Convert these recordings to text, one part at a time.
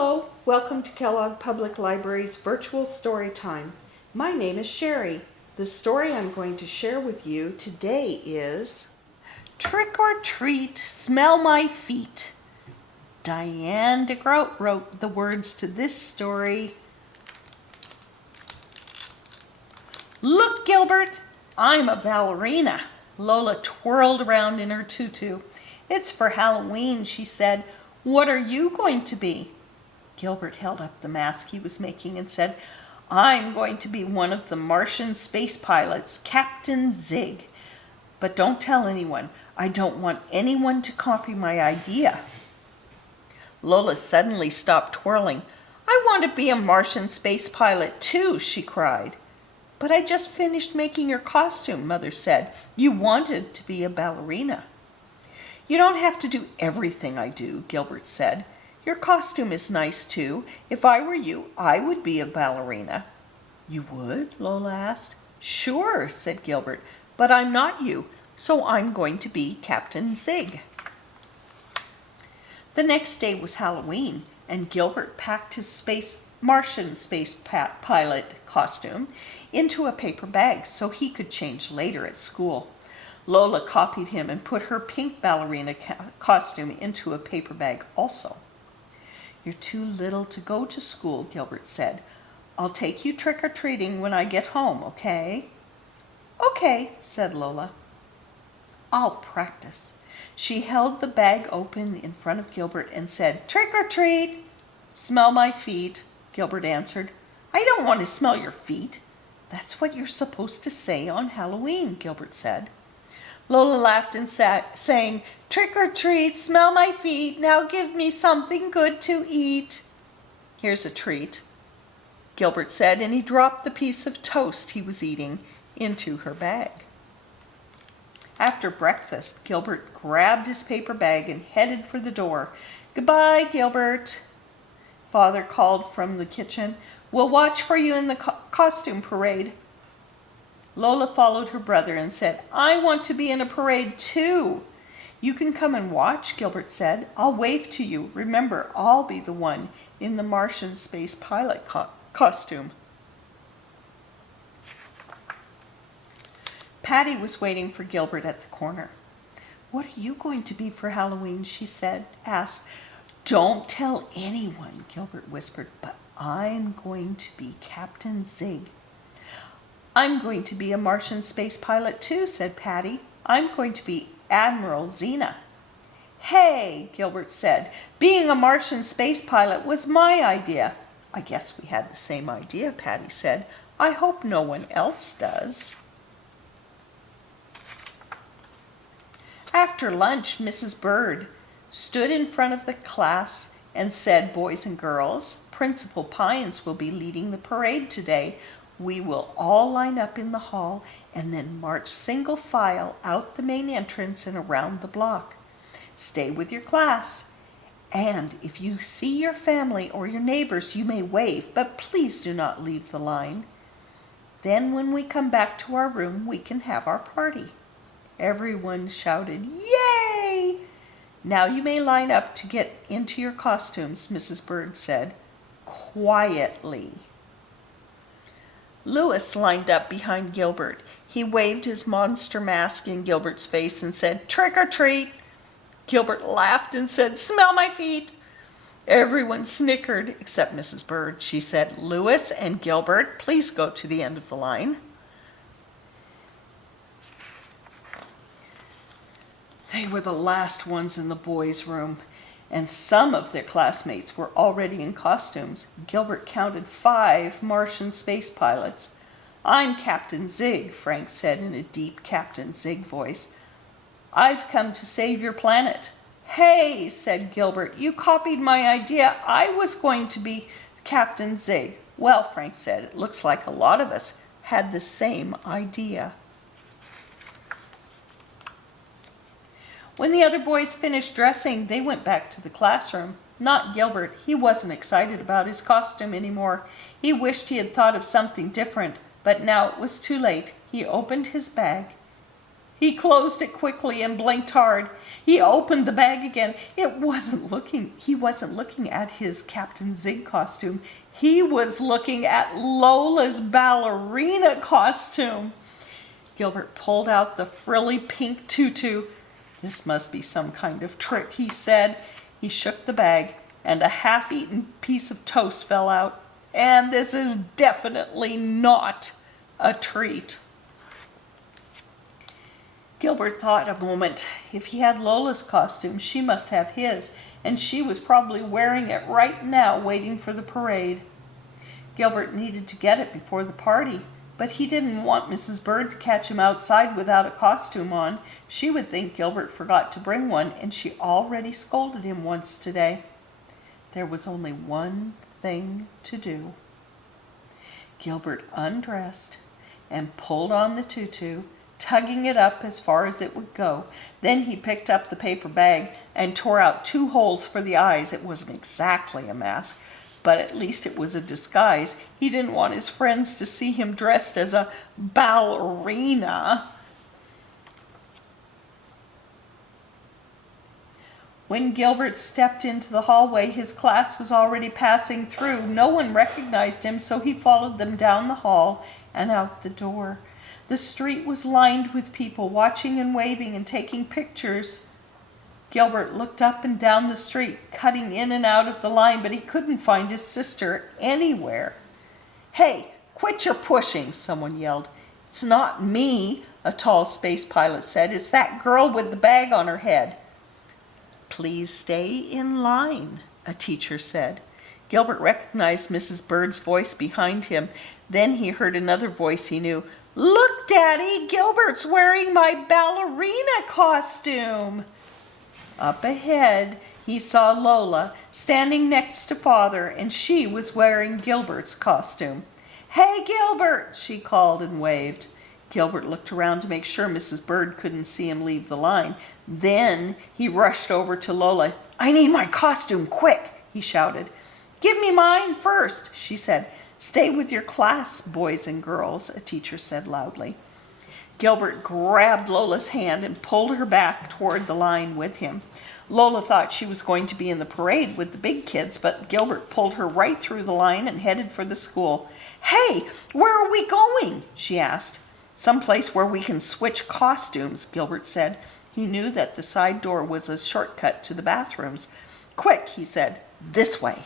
Hello, welcome to Kellogg Public Library's virtual story time. My name is Sherry. The story I'm going to share with you today is Trick or Treat, Smell My Feet. Diane De Groat wrote the words to this story. Look, Gilbert, I'm a ballerina. Lola twirled around in her tutu. It's for Halloween, she said. What are you going to be? Gilbert held up the mask he was making and said, I'm going to be one of the Martian space pilots, Captain Zig. But don't tell anyone. I don't want anyone to copy my idea. Lola suddenly stopped twirling. I want to be a Martian space pilot too, she cried. But I just finished making your costume, Mother said. You wanted to be a ballerina. You don't have to do everything I do, Gilbert said. Your costume is nice too. If I were you, I would be a ballerina. You would? Lola asked. Sure, said Gilbert, but I'm not you, so I'm going to be Captain Zig. The next day was Halloween, and Gilbert packed his Martian space pilot costume into a paper bag so he could change later at school. Lola copied him and put her pink ballerina costume into a paper bag also. You're too little to go to school, Gilbert said. I'll take you trick-or-treating when I get home, okay? Okay, said Lola. I'll practice. She held the bag open in front of Gilbert and said, Trick-or-treat! Smell my feet, Gilbert answered. I don't want to smell your feet. That's what you're supposed to say on Halloween, Gilbert said. Lola laughed and sang, Trick or treat, smell my feet, now give me something good to eat. Here's a treat, Gilbert said, and he dropped the piece of toast he was eating into her bag. After breakfast, Gilbert grabbed his paper bag and headed for the door. Goodbye, Gilbert, Father called from the kitchen. We'll watch for you in the costume parade. Lola followed her brother and said, I want to be in a parade too. You can come and watch, Gilbert said. I'll wave to you. Remember, I'll be the one in the Martian space pilot costume. Patty was waiting for Gilbert at the corner. What are you going to be for Halloween? She asked. Don't tell anyone, Gilbert whispered, but I'm going to be Captain Zig. I'm going to be a Martian space pilot too, said Patty. I'm going to be Admiral Xena. Hey, Gilbert said, being a Martian space pilot was my idea. I guess we had the same idea, Patty said. I hope no one else does. After lunch, Mrs. Bird stood in front of the class and said, Boys and girls, Principal Pines will be leading the parade today. We will all line up in the hall and then march single file out the main entrance and around the block. Stay with your class. And if you see your family or your neighbors, you may wave, but please do not leave the line. Then when we come back to our room, we can have our party. Everyone shouted, Yay! Now you may line up to get into your costumes, Mrs. Bird said, quietly. Louis lined up behind Gilbert. He waved his monster mask in Gilbert's face and said, Trick or treat. Gilbert laughed and said, Smell my feet. Everyone snickered except Mrs. Bird. She said, Louis and Gilbert, please go to the end of the line. They were the last ones in the boys' room, and some of their classmates were already in costumes. Gilbert counted 5 Martian space pilots. I'm Captain Zig, Frank said in a deep Captain Zig voice. I've come to save your planet. Hey, said Gilbert, you copied my idea. I was going to be Captain Zig. Well, Frank said, it looks like a lot of us had the same idea. When the other boys finished dressing, they went back to the classroom. Not Gilbert. He wasn't excited about his costume anymore. He wished he had thought of something different, but now it was too late. He opened his bag He closed it quickly and blinked hard. He opened the bag again. He wasn't looking at his Captain Zig costume. He was looking at Lola's ballerina costume. Gilbert pulled out the frilly pink tutu. This must be some kind of trick, he said. He shook the bag, and a half-eaten piece of toast fell out. And this is definitely not a treat. Gilbert thought a moment. If he had Lola's costume, she must have his, and she was probably wearing it right now, waiting for the parade. Gilbert needed to get it before the party, but he didn't want Mrs. Bird to catch him outside without a costume on. She would think Gilbert forgot to bring one, and she already scolded him once today. There was only one thing to do. Gilbert undressed and pulled on the tutu, tugging it up as far as it would go. Then he picked up the paper bag and tore out 2 holes for the eyes. It wasn't exactly a mask, but at least it was a disguise. He didn't want his friends to see him dressed as a ballerina. When Gilbert stepped into the hallway, his class was already passing through. No one recognized him, so he followed them down the hall and out the door. The street was lined with people watching and waving and taking pictures. Gilbert looked up and down the street, cutting in and out of the line, but he couldn't find his sister anywhere. "Hey, quit your pushing," someone yelled. "It's not me," a tall space pilot said. "It's that girl with the bag on her head." "Please stay in line," a teacher said. Gilbert recognized Mrs. Bird's voice behind him. Then he heard another voice he knew. "Look, Daddy, Gilbert's wearing my ballerina costume." Up ahead, he saw Lola standing next to Father, and she was wearing Gilbert's costume. "Hey, Gilbert," she called and waved. Gilbert looked around to make sure Mrs. Bird couldn't see him leave the line. Then he rushed over to Lola. "I need my costume, quick," he shouted. "Give me mine first," she said. "Stay with your class, boys and girls," a teacher said loudly. Gilbert grabbed Lola's hand and pulled her back toward the line with him. Lola thought she was going to be in the parade with the big kids, but Gilbert pulled her right through the line and headed for the school. "Hey, where are we going?" she asked. "Someplace where we can switch costumes," Gilbert said. He knew that the side door was a shortcut to the bathrooms. "Quick," he said, "this way."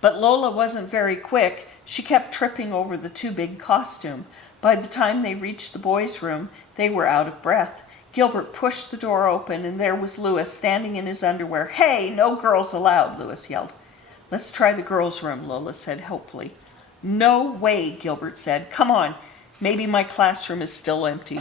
But Lola wasn't very quick. She kept tripping over the too big costume. By the time they reached the boys' room, they were out of breath. Gilbert pushed the door open, and there was Louis standing in his underwear. "Hey, no girls allowed," Louis yelled. "Let's try the girls' room," Lola said hopefully. "No way," Gilbert said. "Come on, maybe my classroom is still empty."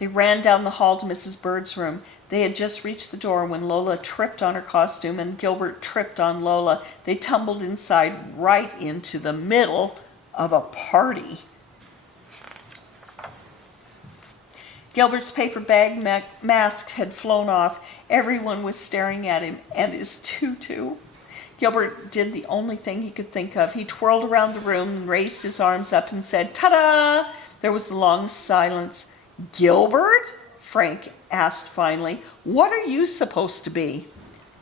They ran down the hall to Mrs. Bird's room. They had just reached the door when Lola tripped on her costume and Gilbert tripped on Lola. They tumbled inside right into the middle of a party. Gilbert's paper bag mask had flown off. Everyone was staring at him and his tutu. Gilbert did the only thing he could think of. He twirled around the room and raised his arms up and said, "Ta-da!" There was a long silence. "Gilbert?" Frank asked finally. "What are you supposed to be?"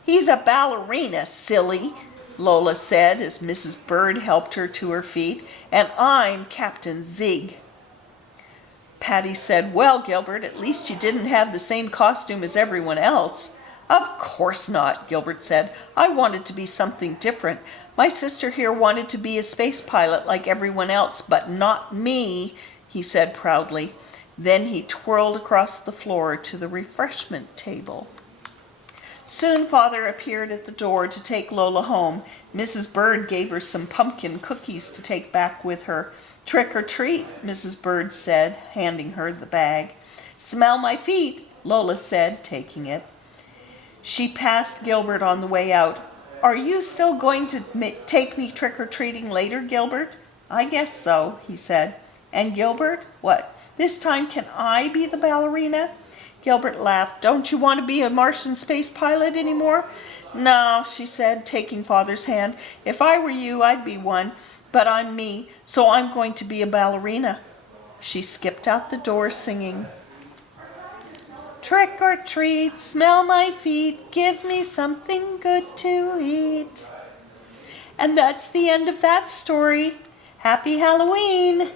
"He's a ballerina, silly," Lola said as Mrs. Bird helped her to her feet. "And I'm Captain Zig." Patty said, "Well, Gilbert, at least you didn't have the same costume as everyone else." "Of course not," Gilbert said. "I wanted to be something different. My sister here wanted to be a space pilot like everyone else, but not me," he said proudly. Then he twirled across the floor to the refreshment table. Soon Father appeared at the door to take Lola home. Mrs. Bird gave her some pumpkin cookies to take back with her. "Trick or treat," Mrs. Bird said, handing her the bag. "Smell my feet," Lola said, taking it. She passed Gilbert on the way out. "Are you still going to take me trick-or-treating later, Gilbert?" "I guess so," he said. "And Gilbert, what? This time can I be the ballerina?" Gilbert laughed. "Don't you want to be a Martian space pilot anymore?" "No," she said, taking Father's hand. "If I were you, I'd be one. But I'm me, so I'm going to be a ballerina." She skipped out the door singing, "Trick or treat, smell my feet, give me something good to eat." And that's the end of that story. Happy Halloween!